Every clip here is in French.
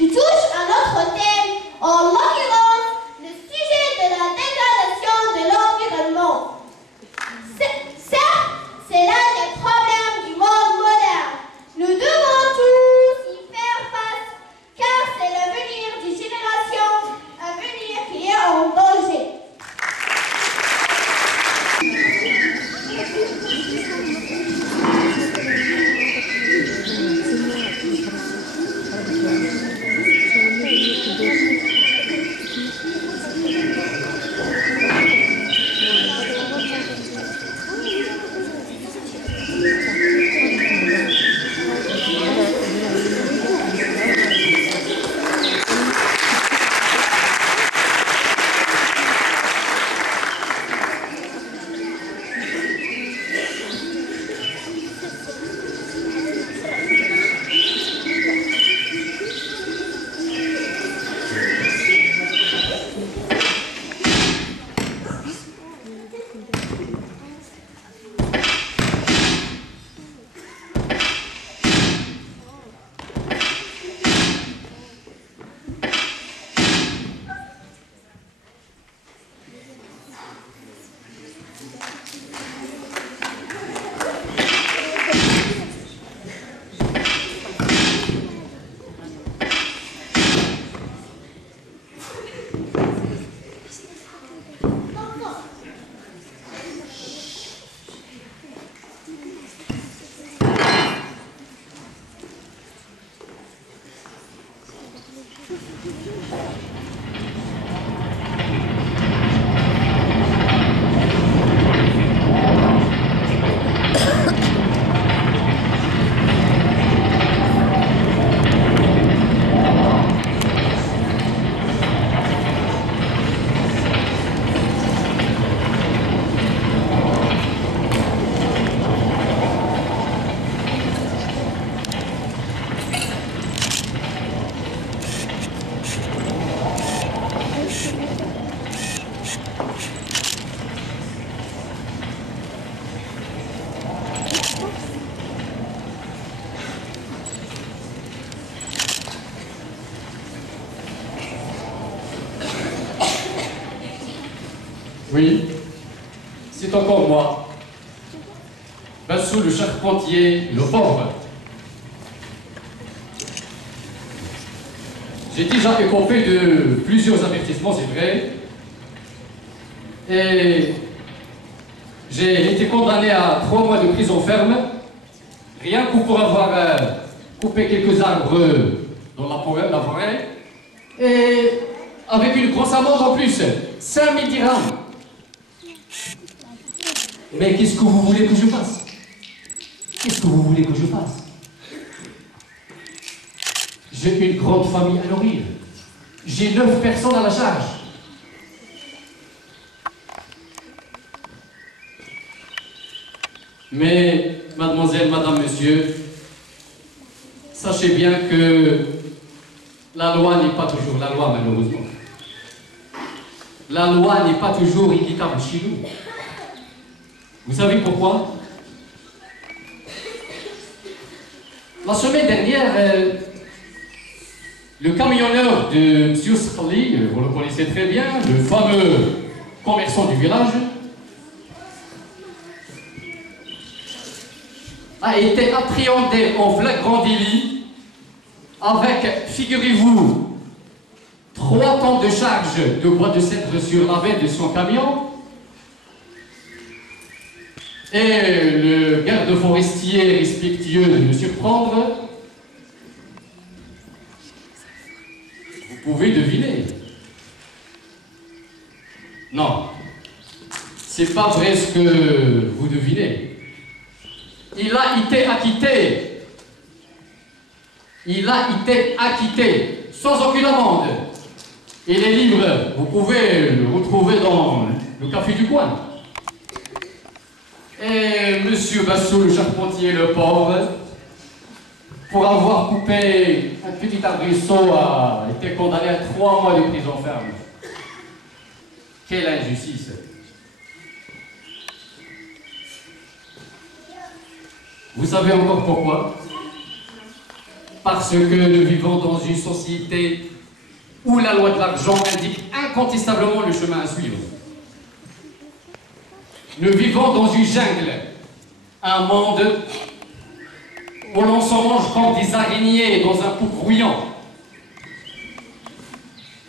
qui touche à notre thème, en l'occurrence le sujet de la dégradation de l'environnement. Certes, c'est l'un des problèmes du monde moderne. Nous devons tous y faire face, car c'est l'avenir des générations à venir qui est en danger. Oui, c'est encore moi, Bassou le charpentier, le pauvre. J'ai déjà écopé de plusieurs avertissements, c'est vrai, et j'ai été condamné à 3 mois de prison ferme, rien que pour avoir coupé quelques arbres dans la forêt, et avec une grosse amende en plus, 5000 dirhams. Mais qu'est-ce que vous voulez que je fasse? Qu'est-ce que vous voulez que je fasse? J'ai une grande famille à nourrir. J'ai 9 personnes à la charge. Mais, mademoiselle, madame, monsieur, sachez bien que la loi n'est pas toujours la loi, malheureusement. La loi n'est pas toujours équitable chez nous. Vous savez pourquoi? La semaine dernière, le camionneur de M. Skhali, vous le connaissez très bien, le fameux commerçant du village, a été appréhendé en flagrant délit avec, figurez-vous, 3 tonnes de charge de bois de cèdre sur la veine de son camion. Et le garde forestier respectueux de me surprendre, vous pouvez deviner. Non, c'est pas vrai ce que vous devinez. Il a été acquitté. Il a été acquitté, sans aucune amende. Il est libre, vous pouvez le retrouver dans le café du coin. Et monsieur Bassou, le charpentier, le pauvre, pour avoir coupé un petit arbrisseau, a été condamné à 3 mois de prison ferme. Quelle injustice! Vous savez encore pourquoi? Parce que nous vivons dans une société où la loi de l'argent indique incontestablement le chemin à suivre. Nous vivons dans une jungle, un monde où l'on s'en mange comme des araignées dans un pot grouillant.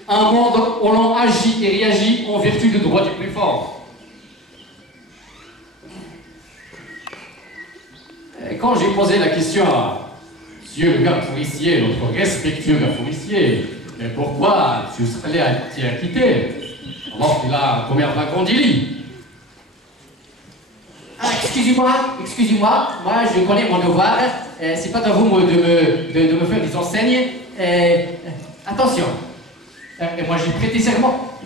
Un monde où l'on agit et réagit en vertu du droit du plus fort. Et quand j'ai posé la question à monsieur le garde forestier, notre respectueux garde forestier, mais pourquoi M. Saleh a-t-il quitté alors qu'il a un commerce d'agrandili? Excusez-moi, moi je connais mon devoir, c'est pas à vous de me faire des enseignes. Attention, et moi j'ai prêté serment.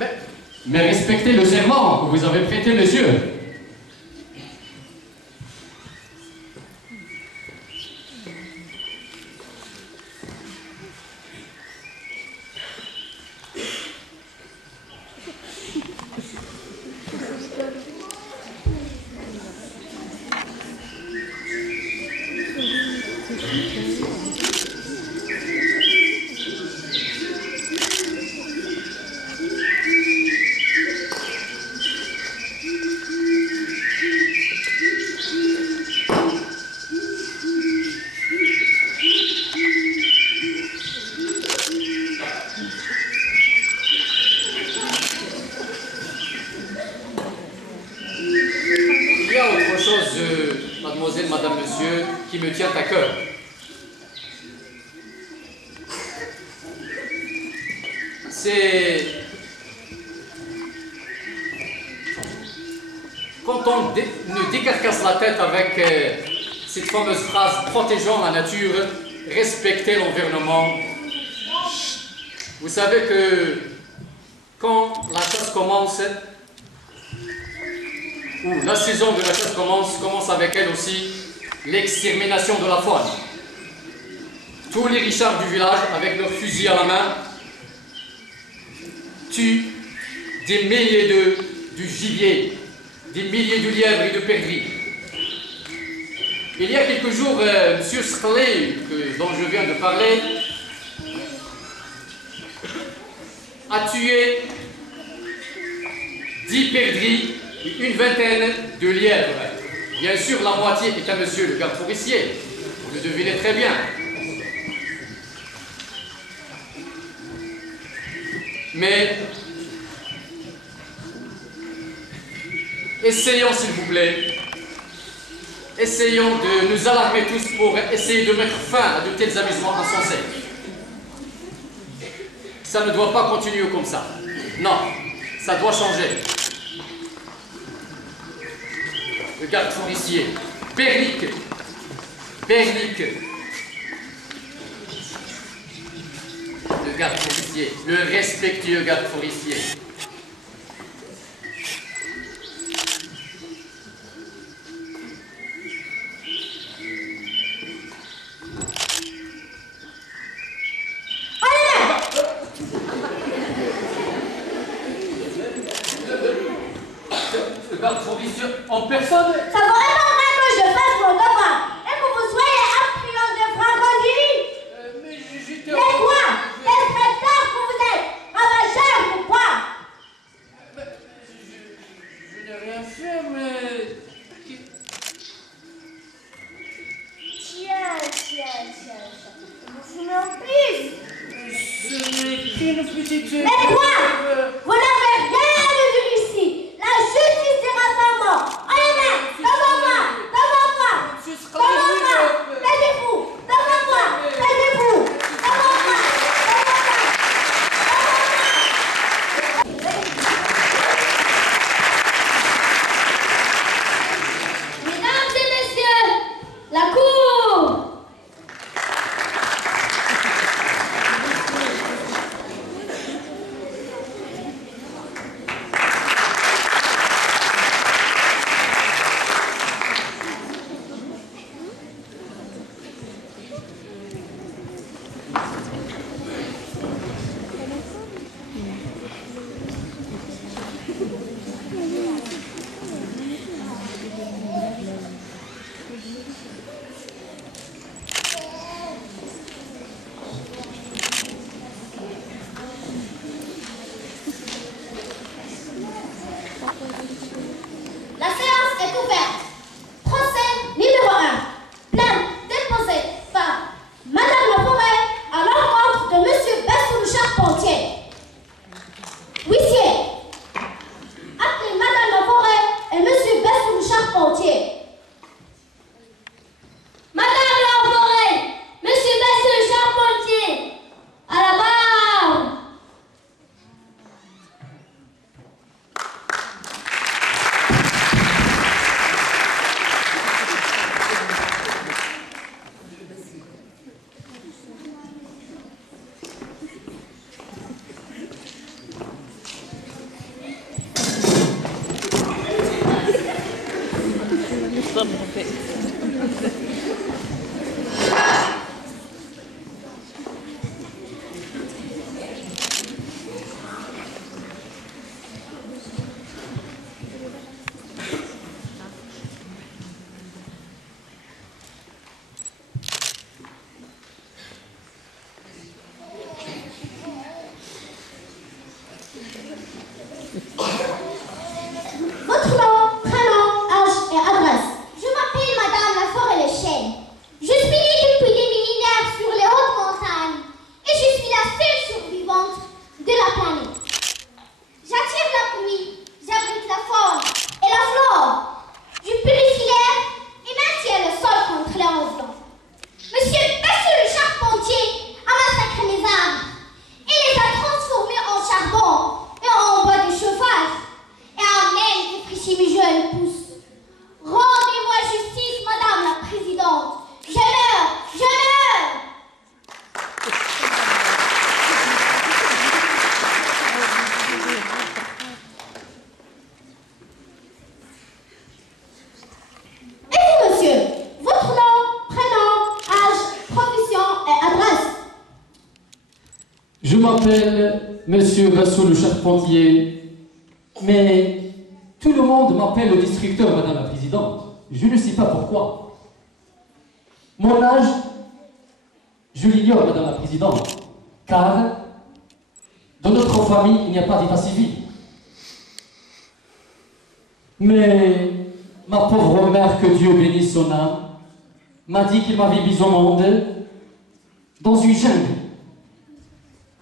Mais respectez le serment que vous avez prêté, monsieur. Mademoiselle, madame, monsieur, qui me tient à cœur. C'est quand on ne décarcasse la tête avec cette fameuse phrase protégeant la nature, respecter l'environnement. Vous savez que quand la chasse commence, ou la saison de la chasse commence avec elle aussi l'extermination de la faune. Tous les richards du village, avec leurs fusils à la main, tuent des milliers du gibier, des milliers de lièvres et de perdrix. Il y a quelques jours, M. Saleh, dont je viens de parler, a tué 10 perdrix et une vingtaine de lièvres. Bien sûr, la moitié est à monsieur le garde forestier. Vous le devinez très bien. Mais essayons, s'il vous plaît, essayons de nous alarmer tous pour essayer de mettre fin à de tels amusements insensés. Ça ne doit pas continuer comme ça. Non, ça doit changer. Le garde forestier, Bernic, le garde forestier, le respectueux garde forestier. Le garde forestier en personne. Ça vous répondra que je fasse mon devoir et que vous soyez appuyant de francondie. Mais j'étais... Mais quoi? Inspecteur que vous êtes? Ravageur ou quoi? Je n'ai rien fait, mais... Tiens. Vous fumez en plus. Ce n'est qu'une petite... Mais quoi? Vous n'avez rien à dire ici. La justice dira sa mort. Allez, main, Votre nom, prénom, âge et adresse. Je m'appelle Madame Laforêt-le-Chêne. Je suis née depuis des millénaires sur les hautes montagnes et je suis la seule survivante de la planète. J'attire la pluie, j'abrite la faune et la flore. Je purifie l'air et maintiens le sol contre les ondes. Monsieur Bassou le charpentier a massacré mes arbres et les a transformés en charbon et en bois de chauffage. Et à même défricher mes jeunes pousses. Rendez-moi justice, Madame la Présidente. Je meurs, je meurs. Et vous, monsieur, votre nom, prénom, âge, profession et adresse. Je m'appelle Monsieur Bassou le Charpentier, mais tout le monde m'appelle le districteur, Madame la Présidente. Je ne sais pas pourquoi. Mon âge, je l'ignore, Madame la Présidente, car dans notre famille, il n'y a pas d'état civil. Mais ma pauvre mère, que Dieu bénisse son âme, m'a dit qu'il m'avait mis au monde dans une jungle.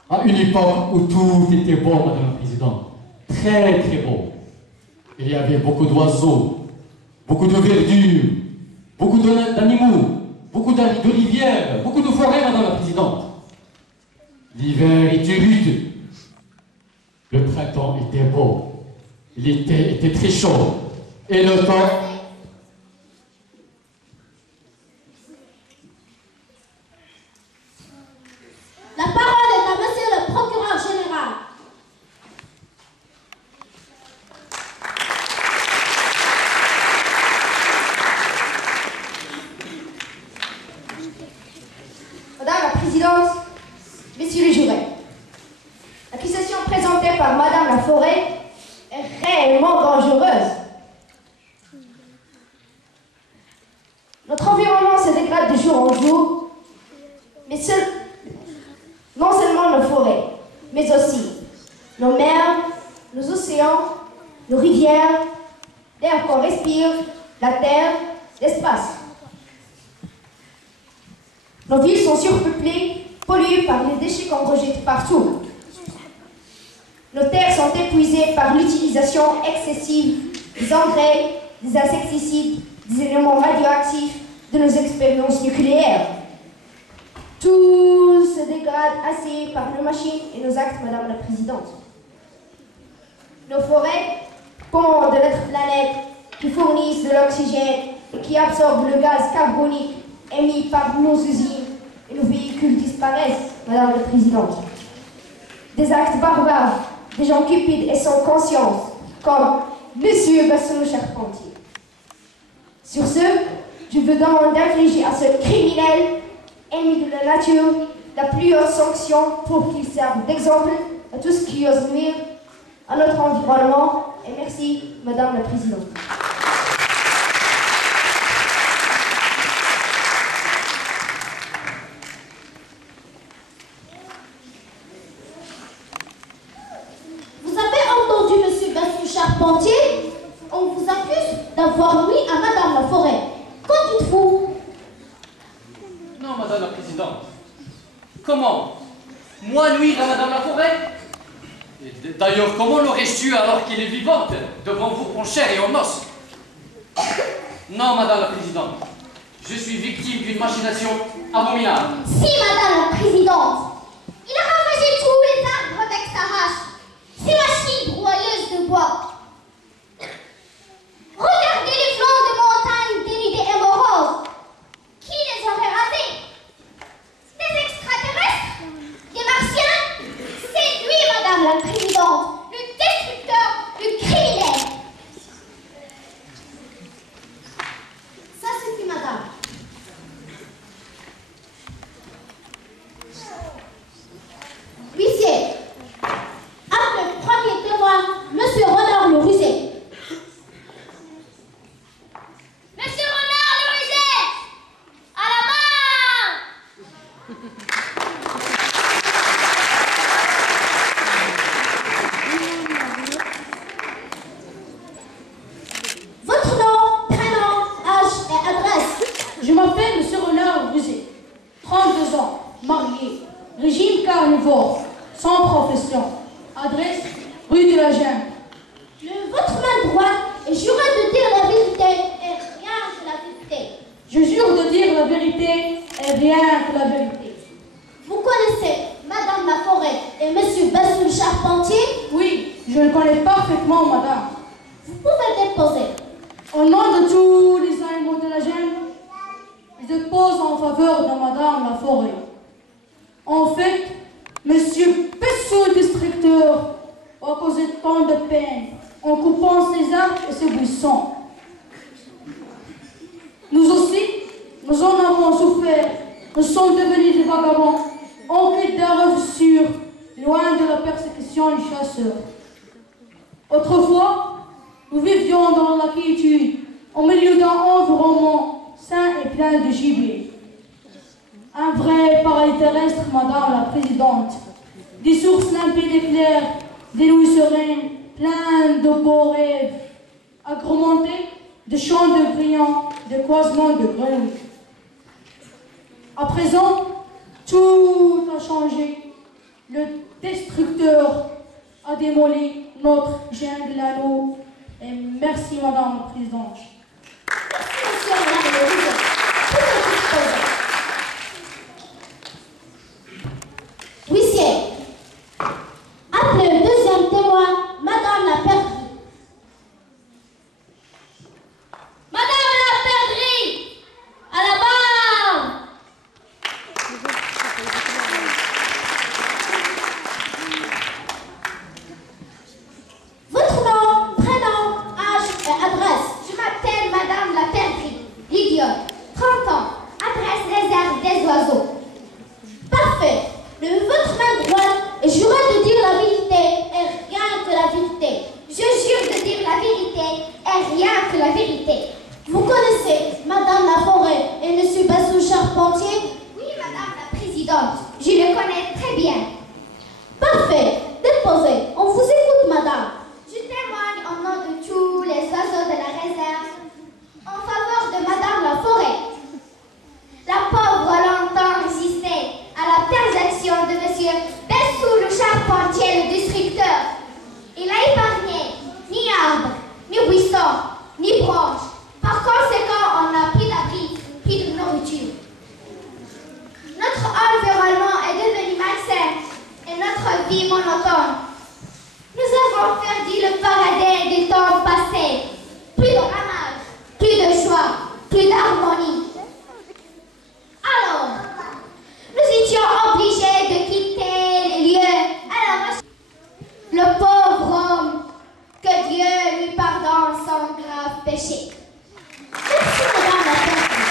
À une époque où tout était beau, Madame la Présidente. Très, très beau. Il y avait beaucoup d'oiseaux, beaucoup de verdure, beaucoup d'animaux, beaucoup de rivières, beaucoup de forêts, Madame la Présidente. L'hiver était rude. Le printemps était beau. L'été était très chaud. Et le temps... La parole est à monsieur le procureur général. Madame la Présidente, Messieurs les jurés, l'accusation présentée par Madame Laforêt est réellement dangereuse. Notre environnement se dégrade de jour en jour, mais non seulement nos forêts, mais aussi nos mers, nos océans, nos rivières, l'air qu'on respire, la terre, l'espace. Nos villes sont surpeuplées, polluées par les déchets qu'on rejette partout. Nos terres sont épuisées par l'utilisation excessive des engrais, des insecticides, des éléments radioactifs de nos expériences nucléaires. Tout se dégrade assez par nos machines et nos actes, Madame la Présidente. Nos forêts, poumons de notre planète, qui fournissent de l'oxygène et qui absorbent le gaz carbonique émis par nos usines et nos véhicules disparaissent, Madame la Présidente. Des actes barbares, des gens cupides et sans conscience, comme Monsieur Bassou le Charpentier. Sur ce, je vous demande d'infliger à ce criminel, ennemi de la nature, la plus haute sanction pour qu'il serve d'exemple à tous ceux qui osent nuire à notre environnement. Et merci, Madame la Présidente. Vous avez entendu monsieur Bassou Charpentier? On vous accuse d'avoir nui à Madame Laforêt. Qu'en dites-vous? Non, Madame la Présidente. Comment? Moi nuire à Madame Laforêt? D'ailleurs, comment l'aurais-je su alors qu'elle est vivante, devant vous en chair et en os? Non, Madame la Présidente. Je suis victime d'une machination abominable. Si, Madame la Présidente. Il a ravagé tous les arbres avec sa hache. Ces machines broyeuses de bois. Regardez les flancs de montagnes dénudés et moroses. Qui les aurait rasés? Des extraterrestres? Des martiens? C'est lui, Madame la Présidente, le destructeur, le criminel. carnivore, sans profession. Adresse, rue de la Gemme. Votre main droite est jurée de dire la vérité et rien que la vérité. Je jure de dire la vérité et rien que la vérité. Vous connaissez Madame Laforêt et Monsieur Bassoul Charpentier? Oui, je le connais parfaitement, madame. Vous pouvez déposer. Au nom de tous les animaux de la Gemme, je dépose en faveur de Madame Laforêt. En fait, Monsieur Bassoul, districteur, a causé tant de peine en coupant ses arbres et ses buissons. Nous aussi, nous en avons souffert. Nous sommes devenus des vagabonds, en quête d'un refuge sûr, loin de la persécution des chasseurs. Autrefois, nous vivions dans la quiétude, au milieu d'un environnement sain et plein de gibier. Un vrai paradis terrestre, Madame la Présidente. Des sources limpides et claires, des nuits sereines, pleines de beaux rêves, agrémentés de chants de brillants, de croisements de grenouilles. À présent, tout a changé. Le destructeur a démoli notre jungle à l'eau. Et merci, Madame la Présidente. Monsieur et Madame le Président, vous êtes disposés. Huissier, appelez le deuxième témoin, Madame la Perdrix. Madame la Perdrix, à la barre. Votre nom, prénom, âge et adresse. Je m'appelle Madame la Perdrix, l'idiote, 30 ans, adresse réserve des oiseaux. Parfait. Votre main droite est jurée de dire la vérité et rien que la vérité. Je jure de dire la vérité et rien que la vérité. Vous connaissez Madame Laforêt et Monsieur Bassoul Charpentier? Oui, Madame la Présidente, je les connais très bien. Parfait. Déposez. On vous écoute, Madame. Je témoigne au nom de tous les oiseaux de la réserve en faveur de Madame Laforêt. La pauvre a longtemps résisté à la perception de Monsieur Bassoul Charpentier, le destructeur. Il a épargné ni arbre, ni buisson, ni branche. Par conséquent, on n'a plus d'abri, plus de nourriture. Notre environnement est devenu malsain et notre vie monotone. Nous avons perdu le paradis des temps passés. Plus de ramage, plus de joie, plus d'harmonie. Alors, nous étions obligés de quitter les lieux à la recherche. Le pauvre homme, que Dieu lui pardonne son grave péché. Merci, Madame la Perdrix.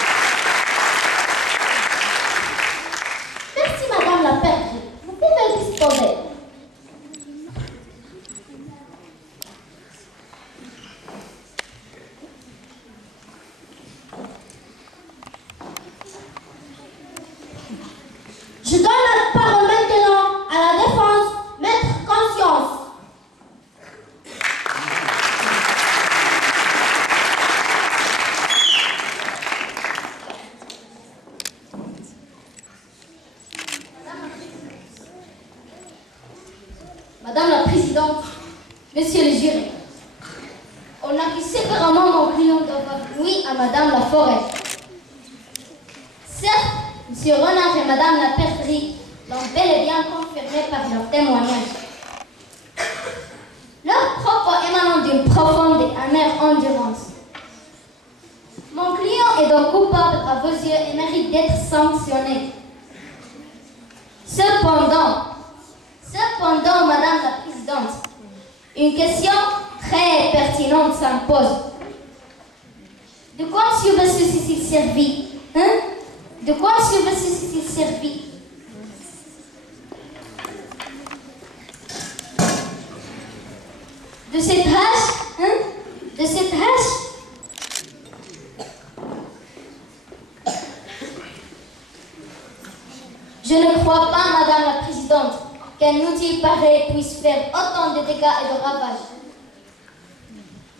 Merci, Madame la Perdrix. Vous pouvez disposer. Je donne la parole maintenant à la défense, Maître Conscience. Madame la Présidente, Monsieur le jury, on accuse séparément mon client d'avoir nui à Madame Laforêt. Certes, Monsieur Renard et Madame la Perdrix l'ont bel et bien confirmé par leur témoignage. Leurs propos émanant d'une profonde et amère endurance. Mon client est donc coupable à vos yeux et mérite d'être sanctionné. Cependant, Madame la Présidente, une question très pertinente s'impose. De quoi M. Bassoul s'est servi? De quoi M. Bassoul s'est servi? De cette hache? De cette hache? Je ne crois pas, Madame la Présidente, qu'un outil pareil puisse faire autant de dégâts et de ravages.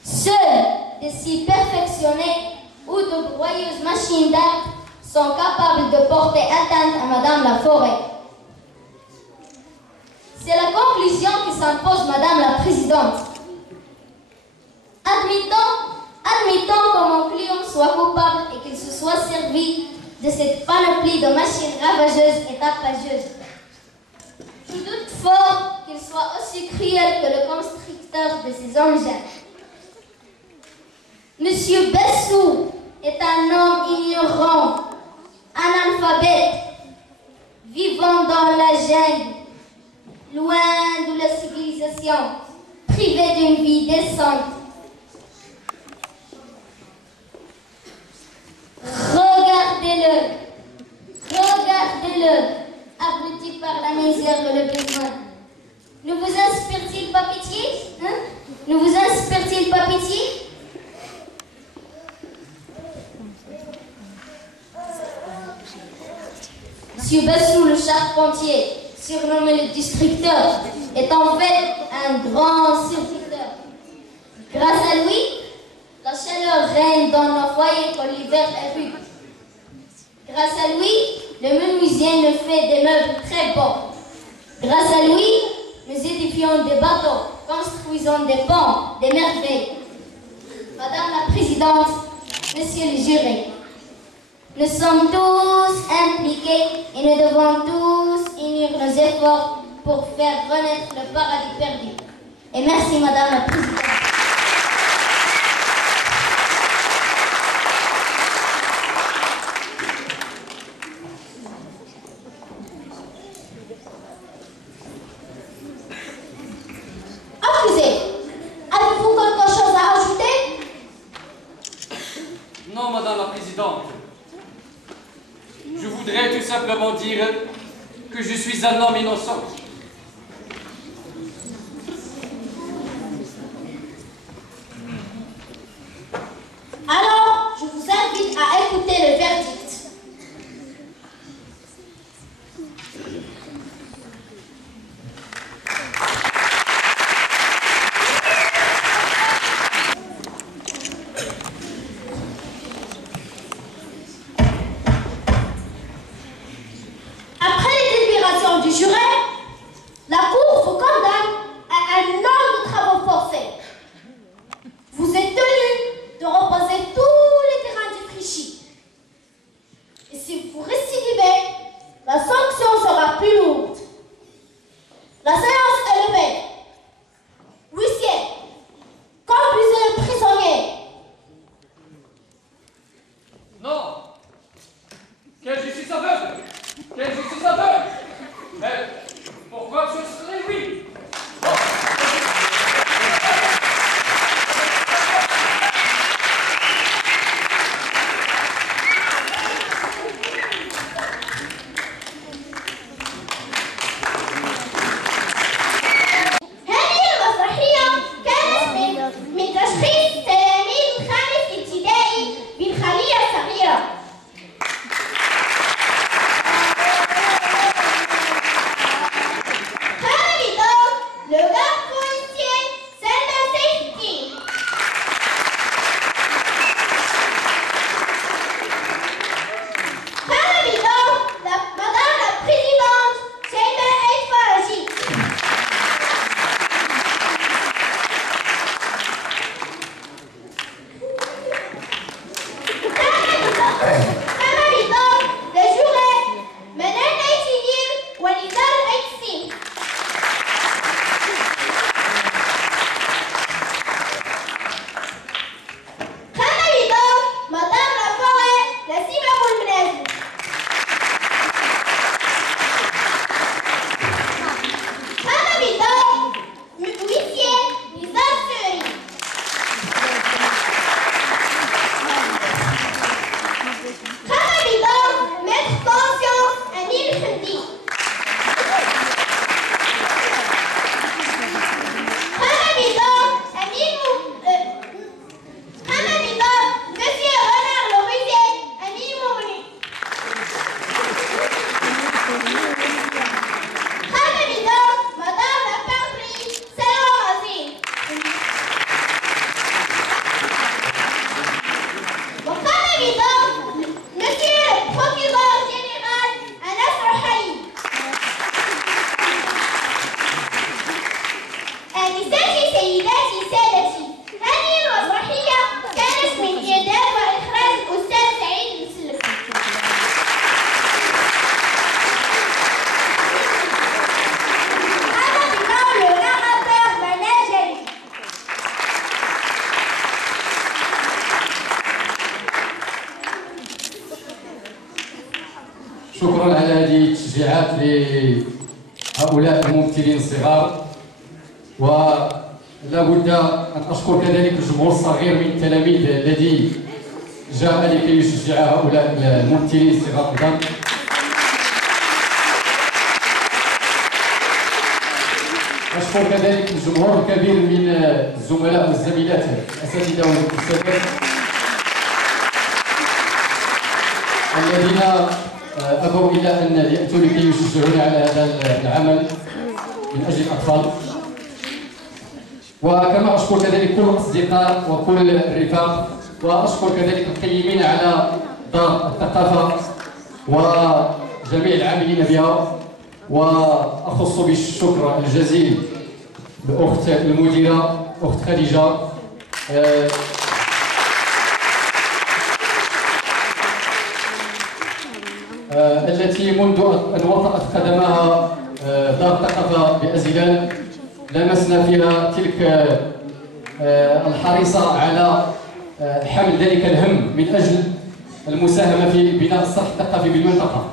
Seuls des si perfectionnés ou de broyeuses machines d'art sont capables de porter atteinte à Madame Laforêt. C'est la conclusion qui s'impose, Madame la Présidente. Admettons que mon client soit coupable et qu'il se soit servi de cette panoplie de machines ravageuses et tapageuses. Je doute fort qu'il soit aussi cruel que le constructeur de ces engins. Monsieur Bessou est un homme ignorant, analphabète, vivant dans la jungle, loin de la civilisation, privé d'une vie décente. Regardez-le, abruti par la misère et le besoin. Ne vous inspire-t-il pas pitié, hein? Ne vous inspire-t-il pas pitié? Monsieur Bessou le charpentier, surnommé le destructeur, est en fait un grand serviteur. Grâce à lui, la chaleur règne dans nos foyers quand l'hiver est rude. Grâce à lui, le menuisier nous fait des meubles très beaux. Grâce à lui, nous édifions des bateaux, construisons des ponts, des merveilles. Madame la Présidente, Monsieur le juré, nous sommes tous impliqués et nous devons tous unir nos efforts pour faire renaître le paradis perdu. Et merci Madame la Présidente. Accusé, avez-vous quelque chose à ajouter? Non, Madame la Présidente. Je voudrais tout simplement dire que je suis un homme innocent. Alors, je vous invite à écouter le verdict. Après les délibérations du juré, la Cour vous condamne à un an de travaux forcés. Vous êtes tenu de reposer tous les terrains du Frichy. Et si vous récidivez, la sanction sera plus lourde. La séance est levée. Huissier, conduisez le prisonnier. Non! Quelle justice aveugle! Quelle justice aveugle! Mais pourquoi que ce serait lui? هذه المسرحية كانت من تشخيص تلاميذ الخامس ابتدائي بالخلية الصغيرة. قام بدور le garde policier Selma Seyfti. قام بدور Madame la Présidente Selma El Faraji. قام بدور le juré Manan Aïtidil Walidal Aïtsim. قام بدور Madame la Forêt Nassima Boulmnez. قام بدور huissier Nizar Suri. قام شكرا على هذه التشجيعات لهؤلاء الممثلين الصغار. ولا بد ان اشكر كذلك الجمهور الصغير من التلاميذ الذي جاء لكي يشجع هؤلاء الممثلين الصغار ايضا. أشكر كذلك الجمهور الكبير من الزملاء والزميلات الأساتذة والأستاذات الذين أبوا إلى أن يأتوا لكي يشجعون على هذا العمل من أجل الأطفال. وكما أشكر كذلك كل الأصدقاء وكل الرفاق، وأشكر كذلك القيمين على دار الثقافة وجميع العاملين بها، وأخص بالشكر الجزيل الأخت المديرة أخت خديجة التي منذ أن وطأت قدمها دار الثقافة بأزلال لمسنا فيها تلك الحريصة على حمل ذلك الهم من أجل المساهمة في بناء الصرح الثقافي بالمنطقة.